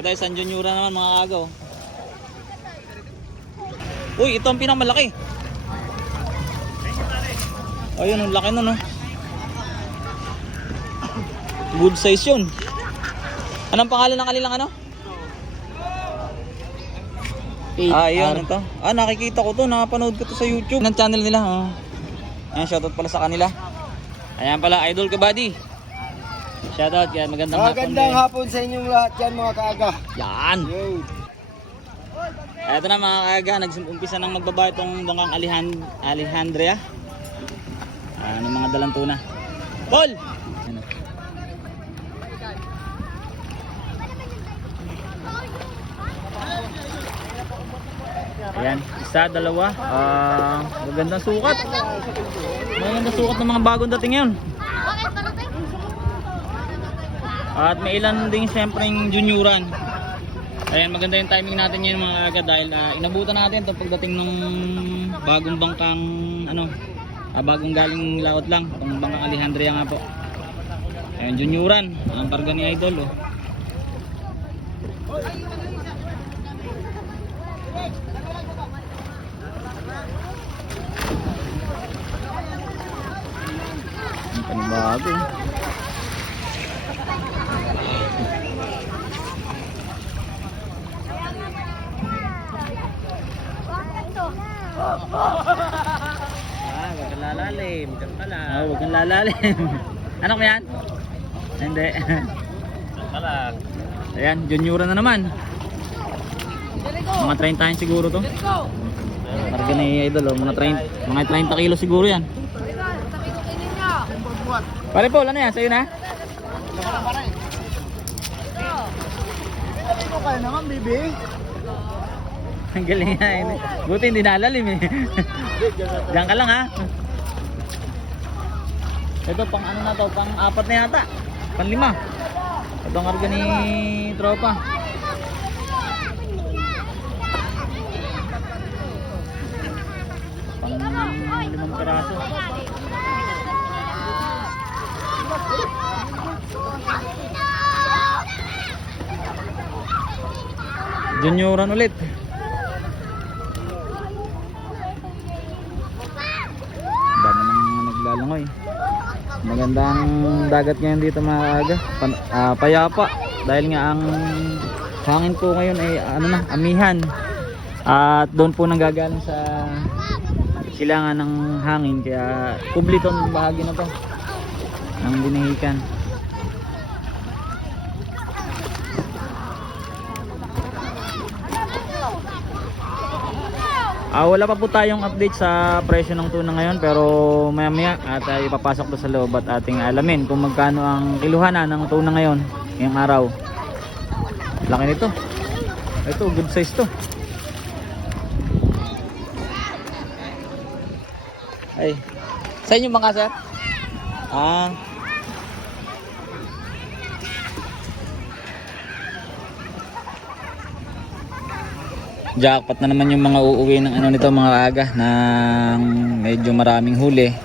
Ito isang juniora naman mga agaw. Uy, ito ang pinakamalaki. Ayun, ang laki nun, no? Good size yun. Anong pangalan ng kanilang ano? Ayun, ito. Nakikita ko to, napanood ko to sa YouTube. Ng channel nila, oh. Ayan, shoutout pala sa kanila. Ayan pala, Idol Kabady. Shoutout yan, magandang hapon sa inyong lahat yan mga kaaga. Yan. Yo. Ito na mga kaaga, nag-umpisa nang magbaba itong bangkang Alejandria. Ano mga dalang tuna. Paul! Ayan, isa, dalawa. Magandang sukat. Magandang sukat ng mga bagong dating ngayon. At may ilan din siyempre yung junioran. Ayan, maganda yung timing natin ngayon mga kaaga dahil inabutan natin itong pagdating ng bagong bangkang bagong galing laot lang, itong bangkang Alejandria nga po. Ayan, junioran, ang karga ni Idol, oh. Ang panibago. Wag kang lalalim, dyan ka lang. Huwag kang lalalim. Anak mo yan? Hindi. Dyan ka lang. Ayan, juniora na naman. Mga 30 siguro to. Karga ni Idol, oh. Mga 30 kilo siguro yan. Pare Paul, ano yan? Sa'yo na? Ito kayo naman, baby. Ang galing nga eh. Buti hindi nalalim eh. Diyan ka lang ha. Ito pang ano na to, pang 4 na yata. Pang 5. Ito ang karga ni tropa. Pang 5 piraso. Junioran ulit. Dami nang naglalangoy. Magandang dagat ngayon dito mga aga. Payapa dahil nga ang hangin po ngayon ay amihan. At doon po nanggagaling sa silangan ng hangin kaya kublito ang bahagi na to ng dinahikan. Wala pa po tayong update sa presyo ng tuna ngayon pero maya maya at ipapasok doon sa loob at ating alamin kung magkano ang kiluhanan ng tuna ngayon ngayong araw. Laki nito. Ito, good size to. Ay, sa inyo mga sir? Jackpot na naman yung mga uuwi ng nito mga aga ng medyo maraming huli.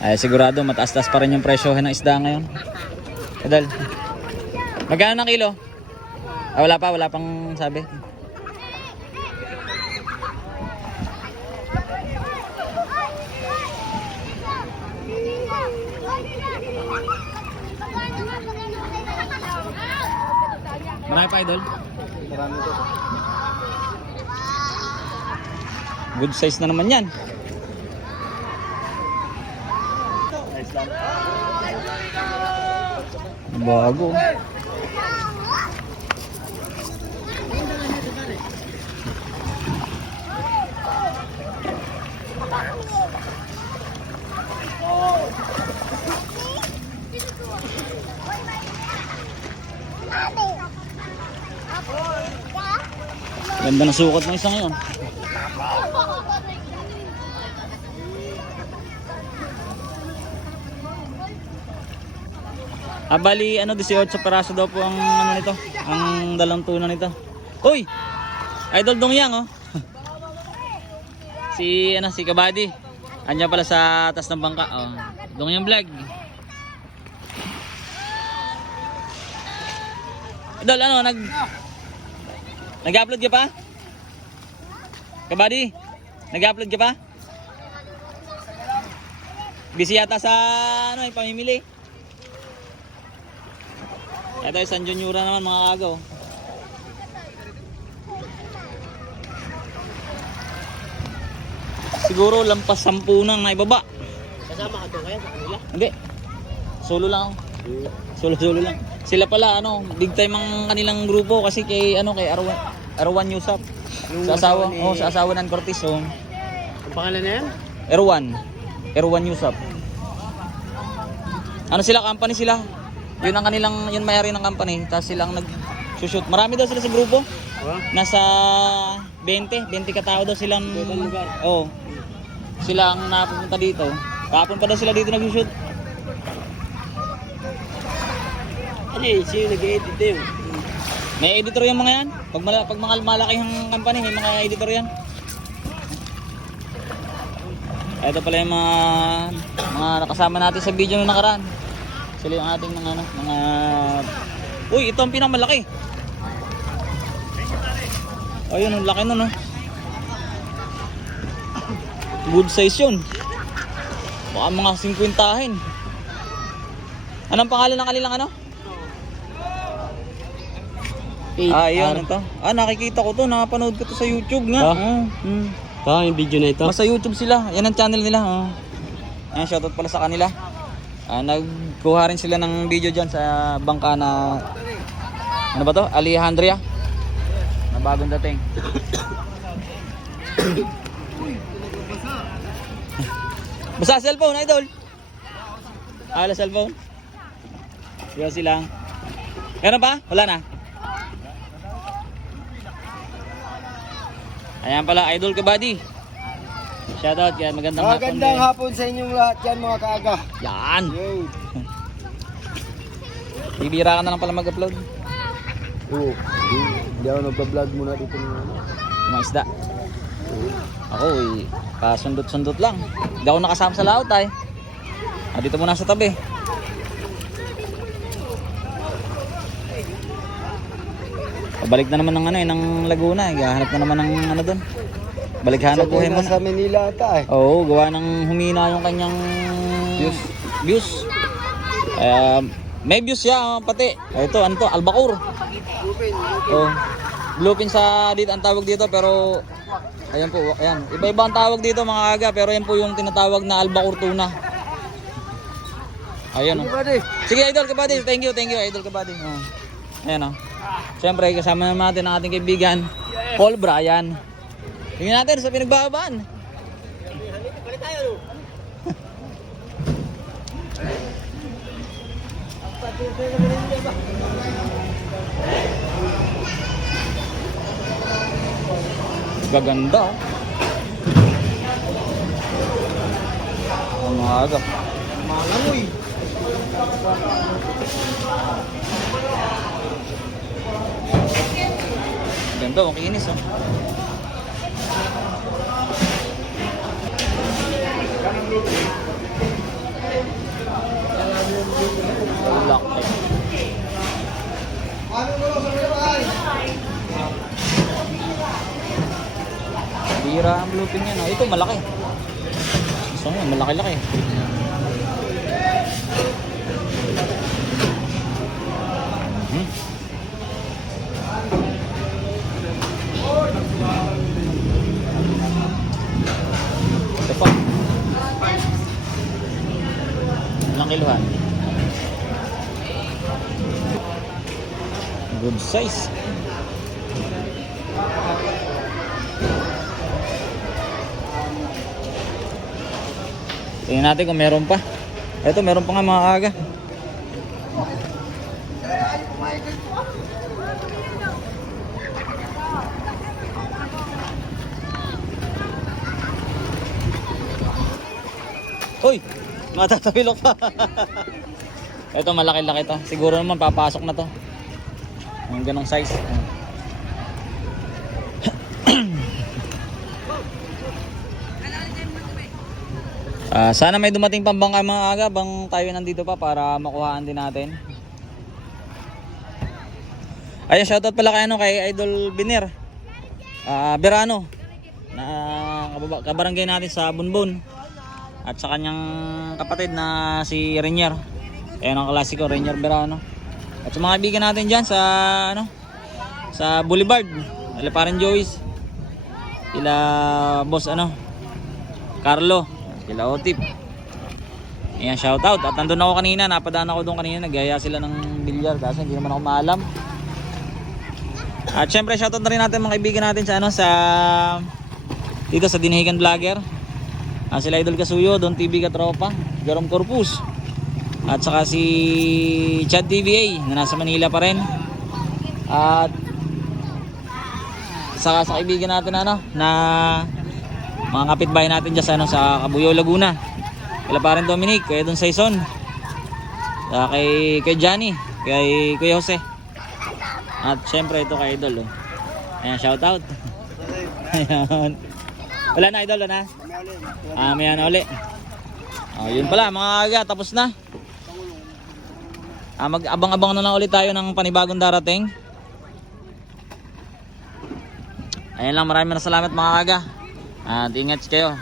Ay sigurado mataas-taas pa rin yung presyo ng isda ngayon. Idol. Magkano ng kilo? Wala pang sabi. Marami pa idol? Marami to. Good size na naman yan. Nice lang. Bago. Ganda na sukat ng isa ngayon. Bali 18 peraso daw po ang nito, ang dalang tuna nito. Uy! Idol Dongyang oh. Si Kabady. Anya pala sa taas ng bangka oh. Dongyang vlog. Idol Nag-upload ka pa? Kabady? Nag-upload ka pa? Busy yata sa ano, pamimili. Ito yung San Juniora naman mga agaw. Siguro lampas 10 nang naibaba. Kasama ka to kaya sa kanila? Hindi. Solo lang ako. Solo lang. Sila pala ano, big time ang kanilang grupo kasi kay ano kay Erwan Yusap. Sa asawa, sa asawa ng Cortez. So, Ang pangalan na yan? Erwan Yusap. Ano sila, company sila. Yun ang kanilang, yun may-ari ng company. Tapos silang nag-shoot. Marami daw sila sa grupo. Nasa 20 katao daw silang lugar. Oo. Sila ang napupunta dito. Kahapon pa daw sila dito nag-shoot. Ano eh, sino nag-edit yun? May editor yung mga yan. Pag mga malakihang company, may mga editor yan. Ito pala yung mga nakasama natin sa video nung nakaraan. Sila yung ating mga Uy, ito ang pinakamalaki. Ayun, ang laki nun, no? Good size yun. Baka mga 50-hin. Anong pangalan ng kanilang ano? Yun ito. Nakikita ko to, nakapanood ko to sa YouTube nga. Yung video na ito. Sa YouTube sila, yan ang channel nila. Ayan, shoutout pala sa kanila. Nagkuha rin sila ng video dyan sa bangka na ano ba to? Alejandria na bagong dating. Basta cellphone, idol. Wala cellphone. Yun silang. Meron pa? Wala na. Ayan pala, Idol Kabady. Shoutout yan, magandang hapon. Magandang hapon sa inyong lahat yan mga kaaga. Yan. Yo. Bibira ka na lang pala mag-upload. Oo. Hindi ako nagpa-vlog muna dito ng ano. Mga isda. Ako pasundot-sundot lang. Hindi ako nakasama sa laot ay. Dito muna sa tabi. Pabalik na naman ng ng Laguna. Gahanap na naman ng ano doon. Balik hanap buhay mo. Sa Manila ata eh. Oo, gawa ng humina yung kanyang views. May views siya pati. Ito, ano to? Albacore. Oh, bluefin sa dito ang tawag dito pero ayan po, ayan. Iba-iba ang tawag dito mga aga pero yan po yung tinatawag na albacore tuna. Ayun oh. Sige Idol Kabady, thank you Idol Kabady. Oh. Ayan oh. Siyempre kasama naman natin ang ating kaibigan Paul Bryan. Tingnan natin sa pinagbabaan. Balik tayo. Gaganda. Ang aga. Malangoy. Ganda, ang kinis oh. Laki. Bira ang bluefin yan. Ito malaki. Gusto mo yan, malaki-laki. Ito pa. Ilang kiluhan? Good size. Tingnan natin kung meron pa. Ito, meron pa nga mga aga. Uy! Matatawilok pa. Ito, malaki-laki to. Siguro naman papasok na to. Ang ganong size. Sana may dumating pang bangka mga aga bang tayo nandito pa para makuhaan din natin. Ayun, shoutout pala kay, ano, kay Idol Biner. Berano. Na kabarangay natin sa Bunbun. At sa kanyang kapatid na si Renier. Ayun ang klasiko, Renier Berano. At sa mga kaibigan natin dyan sa, ano, sa Boulevard. Aliparan Joey's. Sila boss, ano, Carlo. Sila Otip. Ayan, shoutout. At nandun ako kanina, napadaan ako doon kanina, nagaya sila ng bilyar kasi hindi naman ako maalam. At syempre shoutout na rin natin mga kaibigan natin sa, ano, sa dito sa Dinahigan Vlogger. Sila Idol Kasuyo, Don TV Katropa, Jerome Corpus. At saka si Chad TVA na nasa Manila pa rin. At saka sa kaibigan natin, ano, na mga kapitbahay natin dyan sa, ano, sa Cabuyao, Laguna. Kila parin Dominic, kaya Don Saison, kay Johnny, kay Kuya Jose. At syempre ito kay Idol. Oh. Ayan, shoutout. Ayan. Wala na, Idol, wala na? May ano ulit. Yun pala mga aga, tapos na. Mag-abang-abang na lang ulit tayo ng panibagong darating. Ayan lang, maraming salamat mga aga. At ingat kayo.